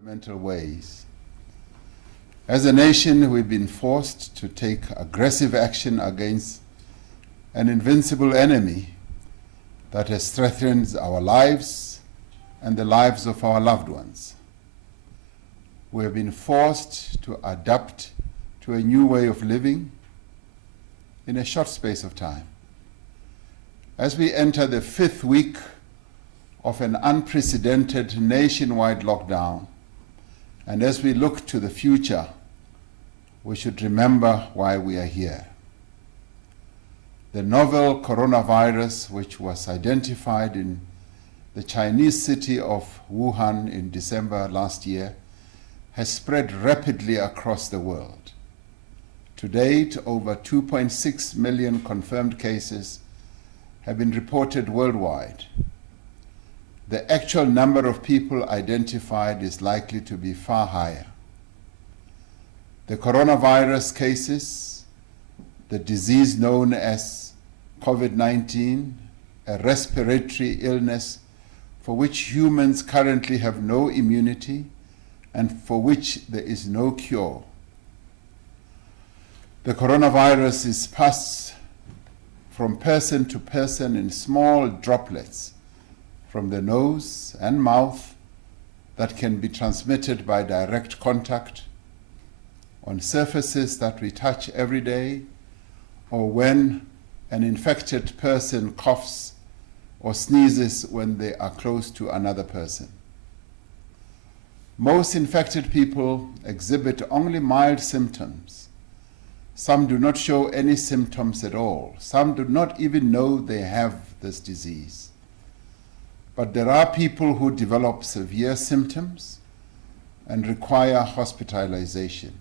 fundamental ways. As a nation, we've been forced to take aggressive action against an invincible enemy that has threatened our lives and the lives of our loved ones. We have been forced to adapt to a new way of living in a short space of time. As we enter the 5th week of an unprecedented nationwide lockdown, and as we look to the future, we should remember why we are here. The novel coronavirus, which was identified in the Chinese city of Wuhan in December last year, has spread rapidly across the world. To date, over 2.6 million confirmed cases have been reported worldwide. The actual number of people identified is likely to be far higher. The coronavirus cases, the disease known as COVID-19, a respiratory illness for which humans currently have no immunity and for which there is no cure. The coronavirus is passed from person to person in small droplets from the nose and mouth that can be transmitted by direct contact, on surfaces that we touch every day, or when an infected person coughs or sneezes when they are close to another person. Most infected people exhibit only mild symptoms. Some do not show any symptoms at all. Some do not even know they have this disease. But there are people who develop severe symptoms and require hospitalization.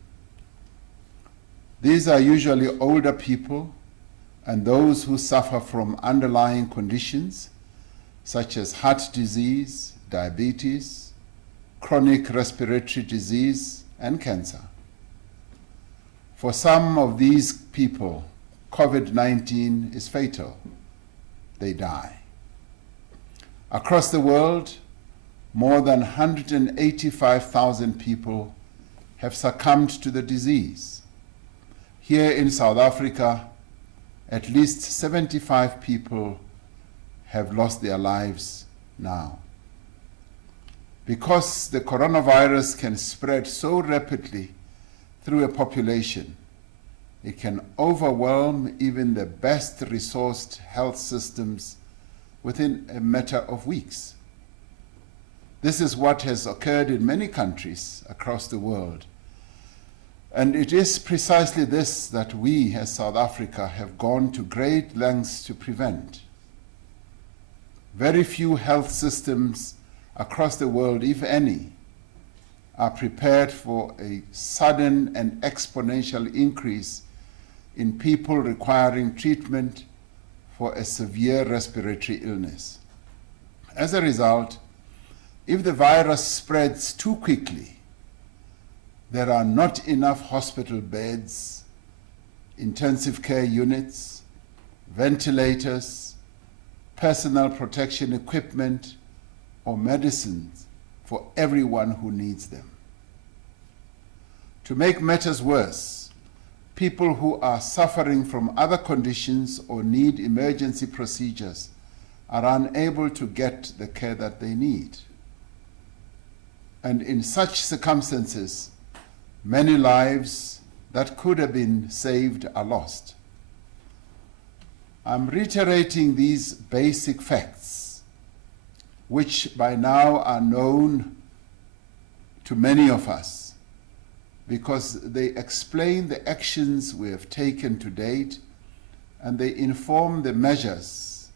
These are usually older people and those who suffer from underlying conditions such as heart disease, diabetes, chronic respiratory disease, and cancer. For some of these people, COVID-19 is fatal. They die. Across the world, more than 185,000 people have succumbed to the disease. Here in South Africa, at least 75 people have lost their lives now. Because the coronavirus can spread so rapidly through a population, it can overwhelm even the best resourced health systems within a matter of weeks. This is what has occurred in many countries across the world. And it is precisely this that we as South Africa have gone to great lengths to prevent. Very few health systems across the world, if any, are prepared for a sudden and exponential increase in people requiring treatment for a severe respiratory illness. As a result, if the virus spreads too quickly, there are not enough hospital beds, intensive care units, ventilators, personal protection equipment, or medicines for everyone who needs them. To make matters worse, people who are suffering from other conditions or need emergency procedures are unable to get the care that they need. And in such circumstances, many lives that could have been saved are lost. I'm reiterating these basic facts, which by now are known to many of us, because they explain the actions we have taken to date and they inform the measures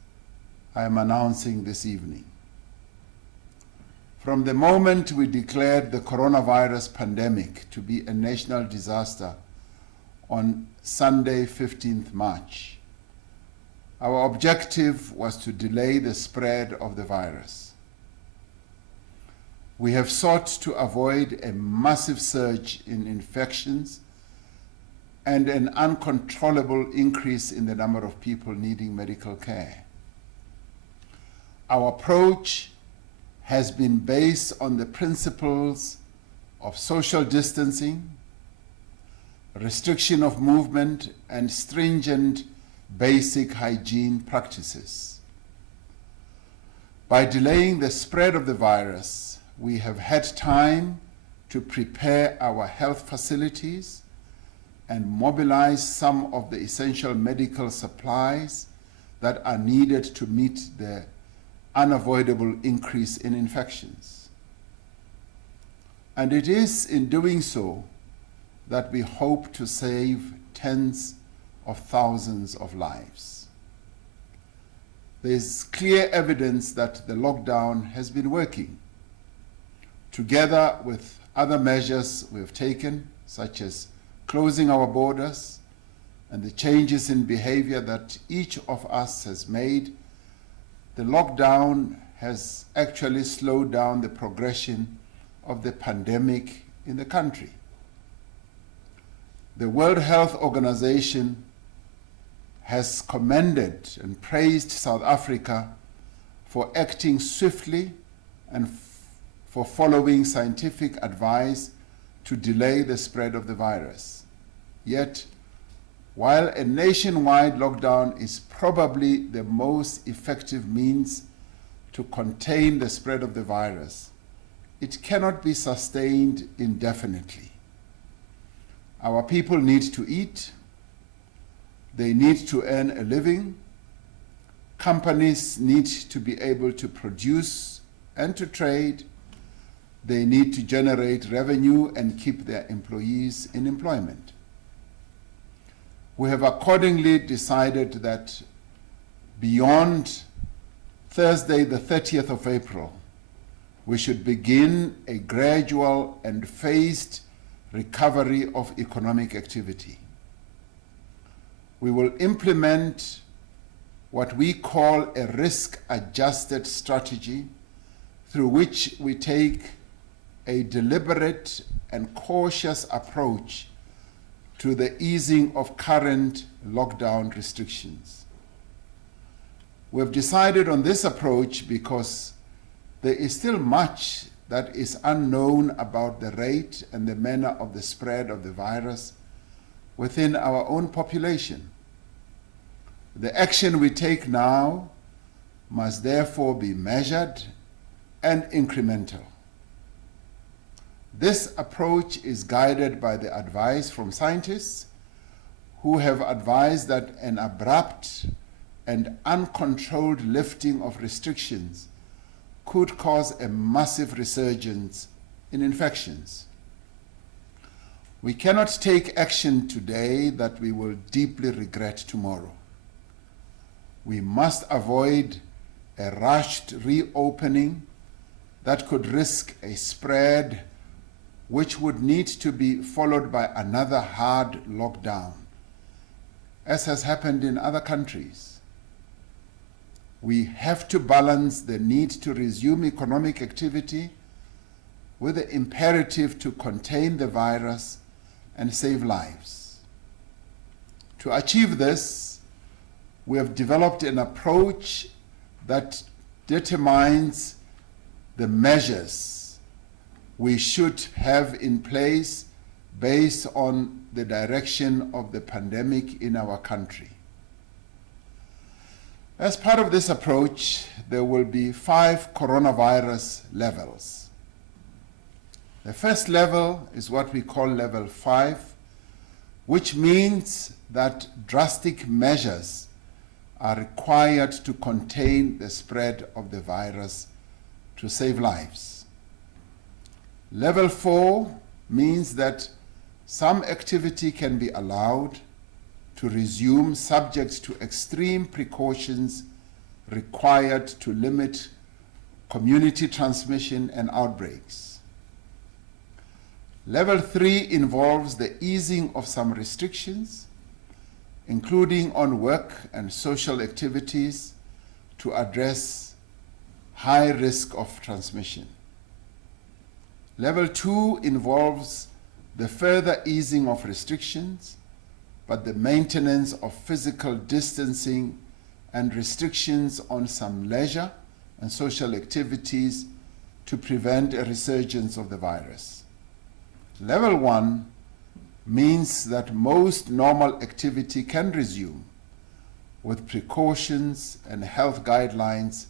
I am announcing this evening. From the moment we declared the coronavirus pandemic to be a national disaster on Sunday, 15th March, our objective was to delay the spread of the virus. We have sought to avoid a massive surge in infections and an uncontrollable increase in the number of people needing medical care. Our approach has been based on the principles of social distancing, restriction of movement, and stringent basic hygiene practices. By delaying the spread of the virus, we have had time to prepare our health facilities and mobilize some of the essential medical supplies that are needed to meet the unavoidable increase in infections. And it is in doing so that we hope to save tens of thousands of lives. There is clear evidence that the lockdown has been working. Together with other measures we have taken, such as closing our borders and the changes in behavior that each of us has made, the lockdown has actually slowed down the progression of the pandemic in the country. The World Health Organization has commended and praised South Africa for acting swiftly and for following scientific advice to delay the spread of the virus. Yet, while a nationwide lockdown is probably the most effective means to contain the spread of the virus, it cannot be sustained indefinitely. Our people need to eat, they need to earn a living, companies need to be able to produce and to trade, they need to generate revenue and keep their employees in employment. We have accordingly decided that beyond Thursday, the 30th of April, we should begin a gradual and phased recovery of economic activity. We will implement what we call a risk-adjusted strategy through which we take a deliberate and cautious approach to the easing of current lockdown restrictions. We have decided on this approach because there is still much that is unknown about the rate and the manner of the spread of the virus within our own population. The action we take now must therefore be measured and incremental. This approach is guided by the advice from scientists who have advised that an abrupt and uncontrolled lifting of restrictions could cause a massive resurgence in infections. We cannot take action today that we will deeply regret tomorrow. We must avoid a rushed reopening that could risk a spread which would need to be followed by another hard lockdown, as has happened in other countries. We have to balance the need to resume economic activity with the imperative to contain the virus and save lives. To achieve this, we have developed an approach that determines the measures we should have in place based on the direction of the pandemic in our country. As part of this approach, there will be 5 coronavirus levels. The first level is what we call level 5, which means that drastic measures are required to contain the spread of the virus to save lives. Level 4 means that some activity can be allowed to resume subject to extreme precautions required to limit community transmission and outbreaks. Level 3 involves the easing of some restrictions, including on work and social activities, to address high risk of transmission. Level 2 involves the further easing of restrictions, but the maintenance of physical distancing and restrictions on some leisure and social activities to prevent a resurgence of the virus. Level 1 means that most normal activity can resume with precautions and health guidelines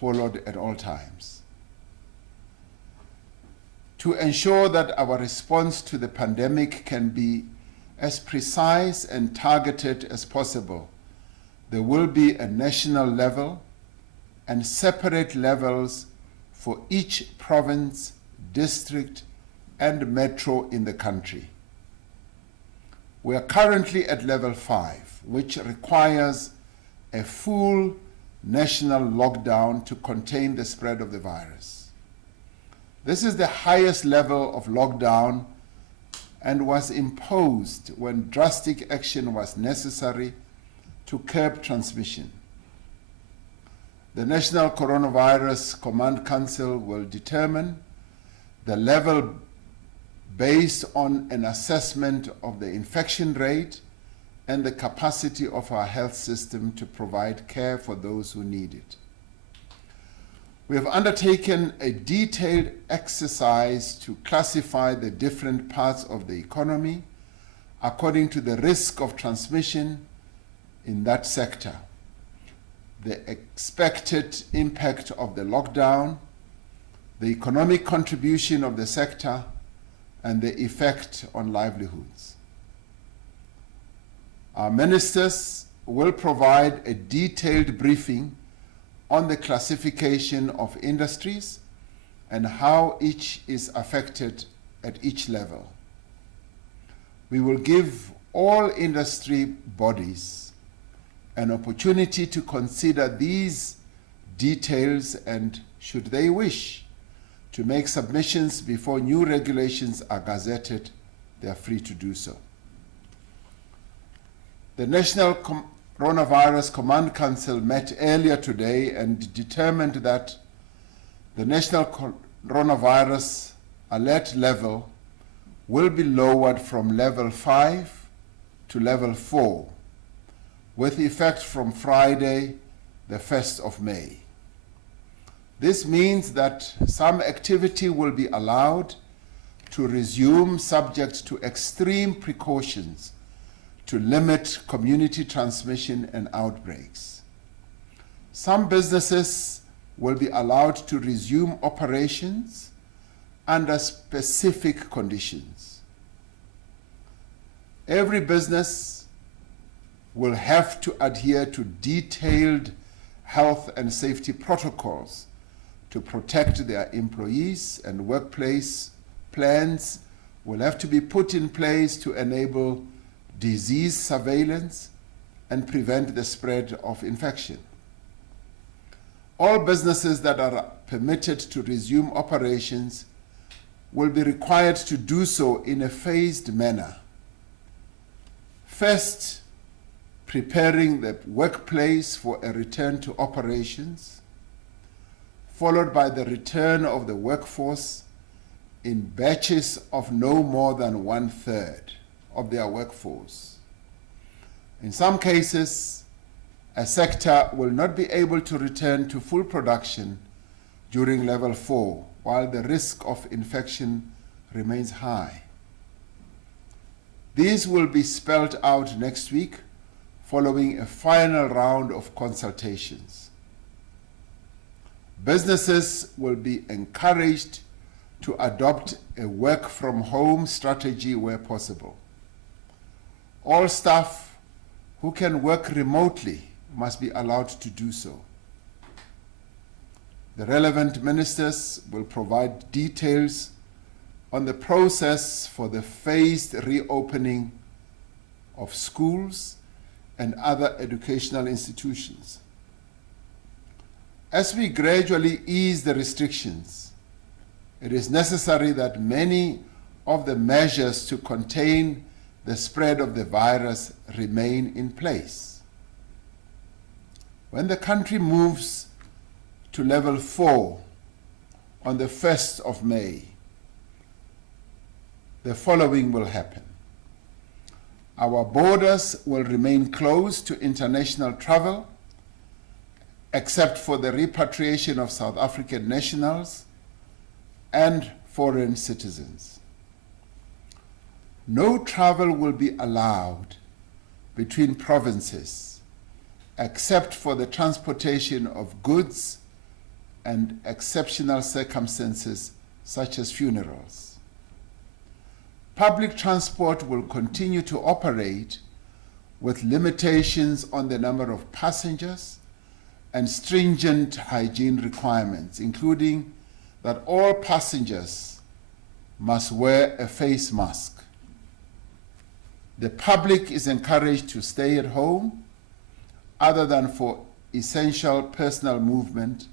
followed at all times. To ensure that our response to the pandemic can be as precise and targeted as possible, there will be a national level and separate levels for each province, district, and metro in the country. We are currently at level 5, which requires a full national lockdown to contain the spread of the virus. This is the highest level of lockdown and was imposed when drastic action was necessary to curb transmission. The National Coronavirus Command Council will determine the level based on an assessment of the infection rate and the capacity of our health system to provide care for those who need it. We have undertaken a detailed exercise to classify the different parts of the economy according to the risk of transmission in that sector, the expected impact of the lockdown, the economic contribution of the sector, and the effect on livelihoods. Our ministers will provide a detailed briefing on the classification of industries and how each is affected at each level. We will give all industry bodies an opportunity to consider these details and, should they wish, to make submissions before new regulations are gazetted, they are free to do so. The National Coronavirus Command Council met earlier today and determined that the National Coronavirus Alert level will be lowered from level 5 to level 4, with effect from Friday, the 1st of May. This means that some activity will be allowed to resume subject to extreme precautions to limit community transmission and outbreaks. Some businesses will be allowed to resume operations under specific conditions. Every business will have to adhere to detailed health and safety protocols to protect their employees, and workplace plans will have to be put in place to enable disease surveillance and prevent the spread of infection. All businesses that are permitted to resume operations will be required to do so in a phased manner. First, preparing the workplace for a return to operations, followed by the return of the workforce in batches of no more than 1/3 of their workforce. In some cases, a sector will not be able to return to full production during level 4, while the risk of infection remains high. These will be spelled out next week following a final round of consultations. Businesses will be encouraged to adopt a work-from-home strategy where possible. All staff who can work remotely must be allowed to do so. The relevant ministers will provide details on the process for the phased reopening of schools and other educational institutions. As we gradually ease the restrictions, it is necessary that many of the measures to contain the spread of the virus remain in place. When the country moves to level 4 on the 1st of May, the following will happen. Our borders will remain closed to international travel, except for the repatriation of South African nationals and foreign citizens. no travel will be allowed between provinces except for the transportation of goods and exceptional circumstances such as funerals. Public transport will continue to operate with limitations on the number of passengers and stringent hygiene requirements, including that all passengers must wear a face mask. The public is encouraged to stay at home other than for essential personal movement,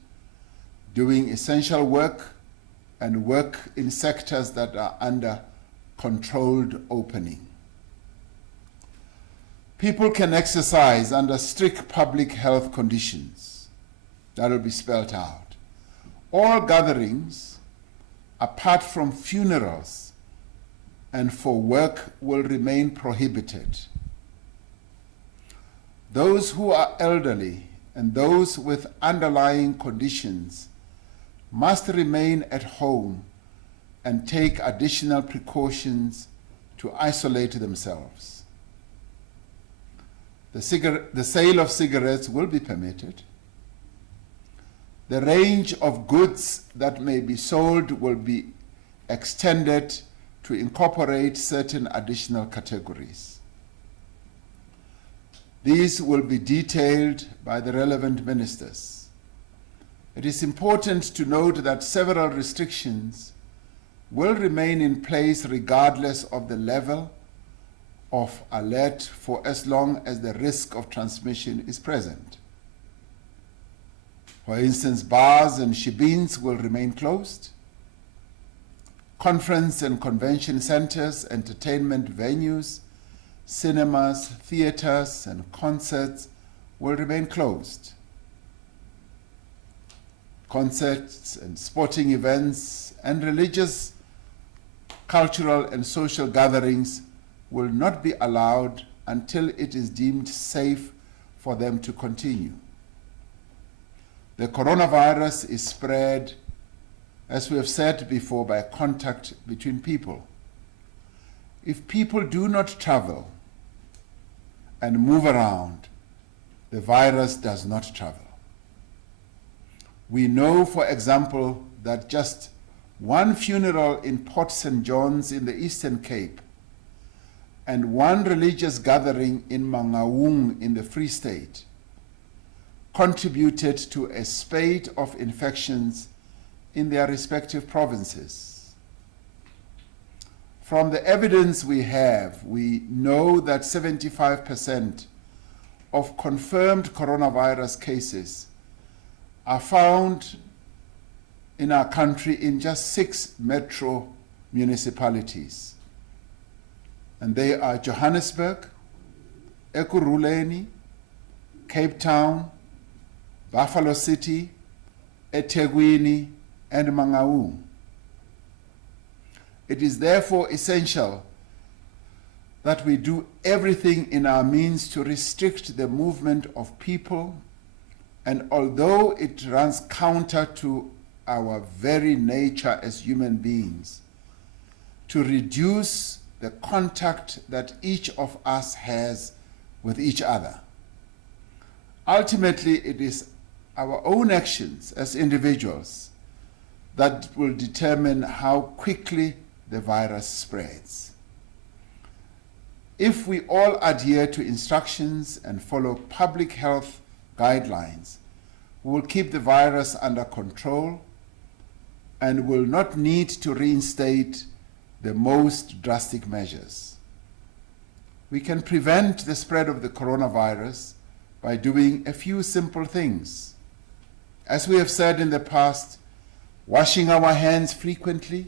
doing essential work, and work in sectors that are under controlled opening. People can exercise under strict public health conditions. That will be spelled out. All gatherings, apart from funerals and for work, will remain prohibited. Those who are elderly and those with underlying conditions must remain at home and take additional precautions to isolate themselves. The sale of cigarettes will be permitted. The range of goods that may be sold will be extended to incorporate certain additional categories. These will be detailed by the relevant ministers. It is important to note that several restrictions will remain in place regardless of the level of alert for as long as the risk of transmission is present. For instance, bars and shebeens will remain closed. Conference and convention centers, entertainment venues, cinemas, theaters, and concerts will remain closed. Concerts and sporting events and religious, cultural, and social gatherings will not be allowed until it is deemed safe for them to continue. The coronavirus is spread, as we have said before, by contact between people. If people do not travel and move around, the virus does not travel. We know, for example, that just one funeral in Port St. John's in the Eastern Cape and one religious gathering in Mangaung in the Free State contributed to a spate of infections in their respective provinces. From the evidence we have, we know that 75% of confirmed coronavirus cases are found in our country in just 6 metro municipalities. And they are Johannesburg, Ekurhuleni, Cape Town, Buffalo City, eThekwini, and Mangaung. It is therefore essential that we do everything in our means to restrict the movement of people, and although it runs counter to our very nature as human beings, to reduce the contact that each of us has with each other. Ultimately, it is our own actions as individuals that will determine how quickly the virus spreads. If we all adhere to instructions and follow public health guidelines, we will keep the virus under control and will not need to reinstate the most drastic measures. We can prevent the spread of the coronavirus by doing a few simple things. As we have said in the past, washing our hands frequently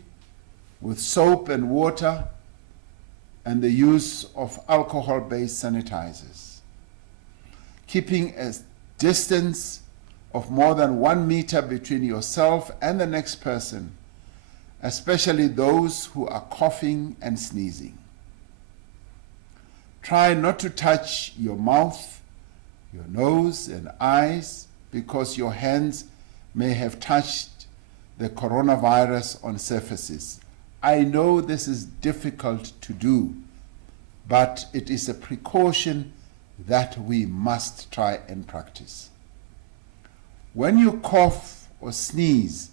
with soap and water and the use of alcohol-based sanitizers. Keeping a distance of more than 1 meter between yourself and the next person, especially those who are coughing and sneezing. Try not to touch your mouth, your nose and eyes, because your hands may have touched the coronavirus on surfaces I know this is difficult to do, but it is a precaution that we must try and practice. When you cough or sneeze,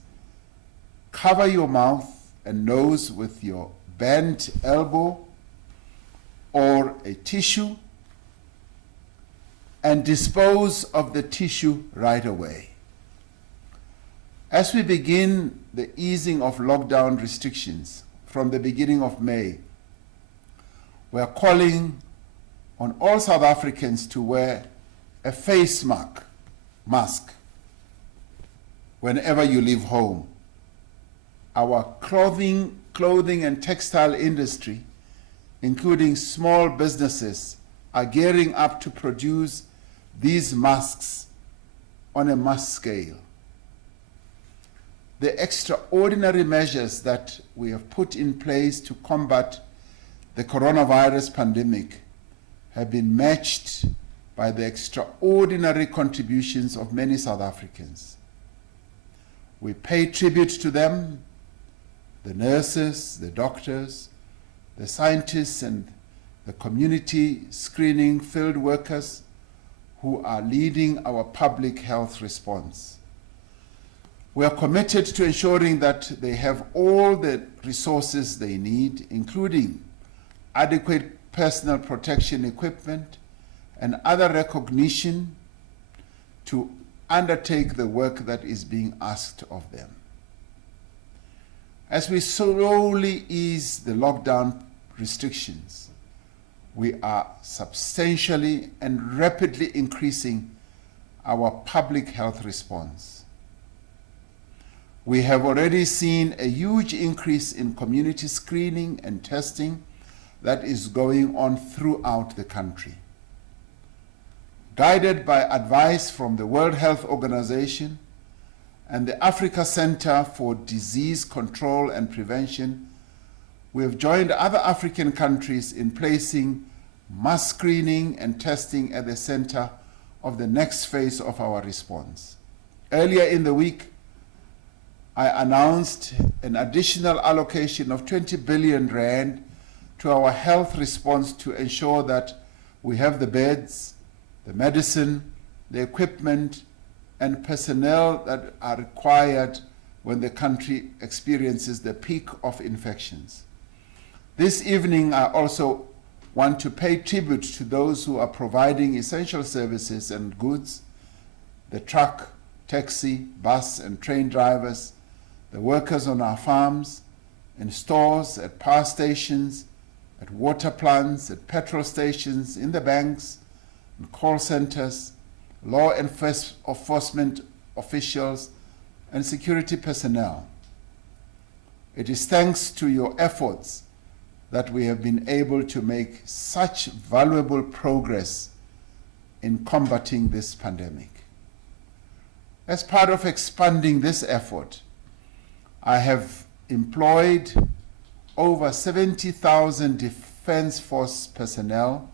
cover your mouth and nose with your bent elbow or a tissue and dispose of the tissue right away. As we begin the easing of lockdown restrictions from the beginning of May, we are calling on all South Africans to wear a face mask whenever you leave home. Our clothing and textile industry, including small businesses, are gearing up to produce these masks on a mass scale. The extraordinary measures that we have put in place to combat the coronavirus pandemic have been matched by the extraordinary contributions of many South Africans. We pay tribute to them, the nurses, the doctors, the scientists, and the community screening field workers who are leading our public health response. We are committed to ensuring that they have all the resources they need, including adequate personal protection equipment and other recognition to undertake the work that is being asked of them. As we slowly ease the lockdown restrictions, we are substantially and rapidly increasing our public health response. We have already seen a huge increase in community screening and testing that is going on throughout the country. Guided by advice from the World Health Organization and the Africa Center for Disease Control and Prevention, we have joined other African countries in placing mass screening and testing at the center of the next phase of our response. Earlier in the week, I announced an additional allocation of 20 billion rand to our health response to ensure that we have the beds, the medicine, the equipment, and personnel that are required when the country experiences the peak of infections. This evening, I also want to pay tribute to those who are providing essential services and goods, the truck, taxi, bus, and train drivers, the workers on our farms, in stores, at power stations, at water plants, at petrol stations, in the banks, in call centers, law enforcement officials, and security personnel. It is thanks to your efforts that we have been able to make such valuable progress in combating this pandemic. As part of expanding this effort, I have employed over 70,000 Defence Force personnel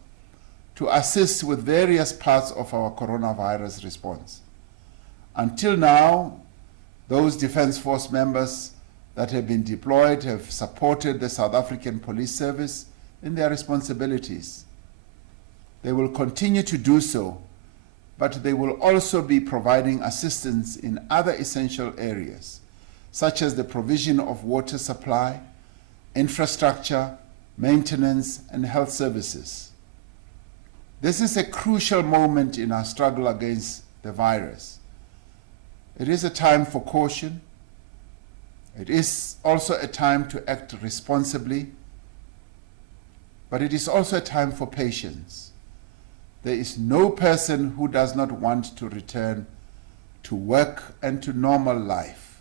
to assist with various parts of our coronavirus response. Until now, those Defence Force members that have been deployed have supported the South African Police Service in their responsibilities. They will continue to do so, but they will also be providing assistance in other essential areas, such as the provision of water supply, infrastructure, maintenance, and health services. This is a crucial moment in our struggle against the virus. It is a time for caution. It is also a time to act responsibly, but it is also a time for patience. There is no person who does not want to return to work and to normal life.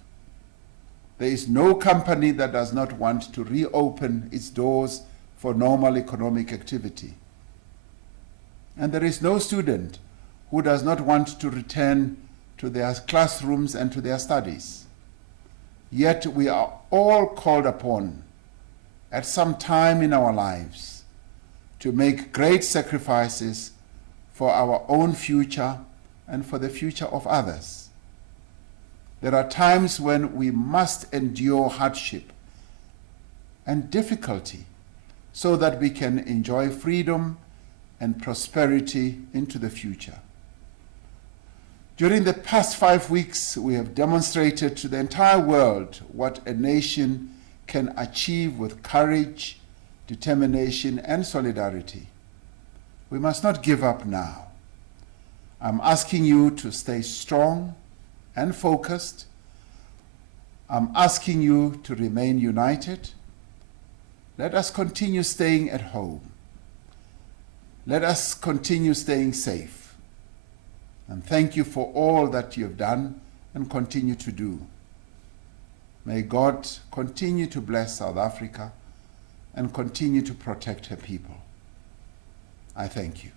There is no company that does not want to reopen its doors for normal economic activity. And there is no student who does not want to return to their classrooms and to their studies. Yet we are all called upon at some time in our lives to make great sacrifices for our own future and for the future of others. There are times when we must endure hardship and difficulty so that we can enjoy freedom and prosperity into the future. During the past 5 weeks, we have demonstrated to the entire world what a nation can achieve with courage, determination, and solidarity. We must not give up now. I'm asking you to stay strong and focused. I'm asking you to remain united. Let us continue staying at home. Let us continue staying safe. And thank you for all that you have done and continue to do. May God continue to bless South Africa and continue to protect her people. I thank you.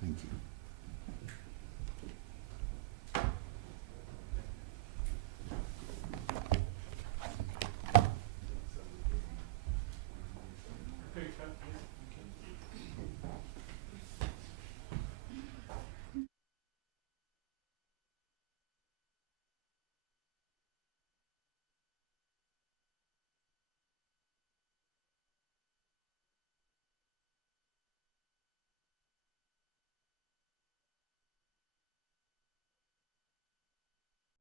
Thank you.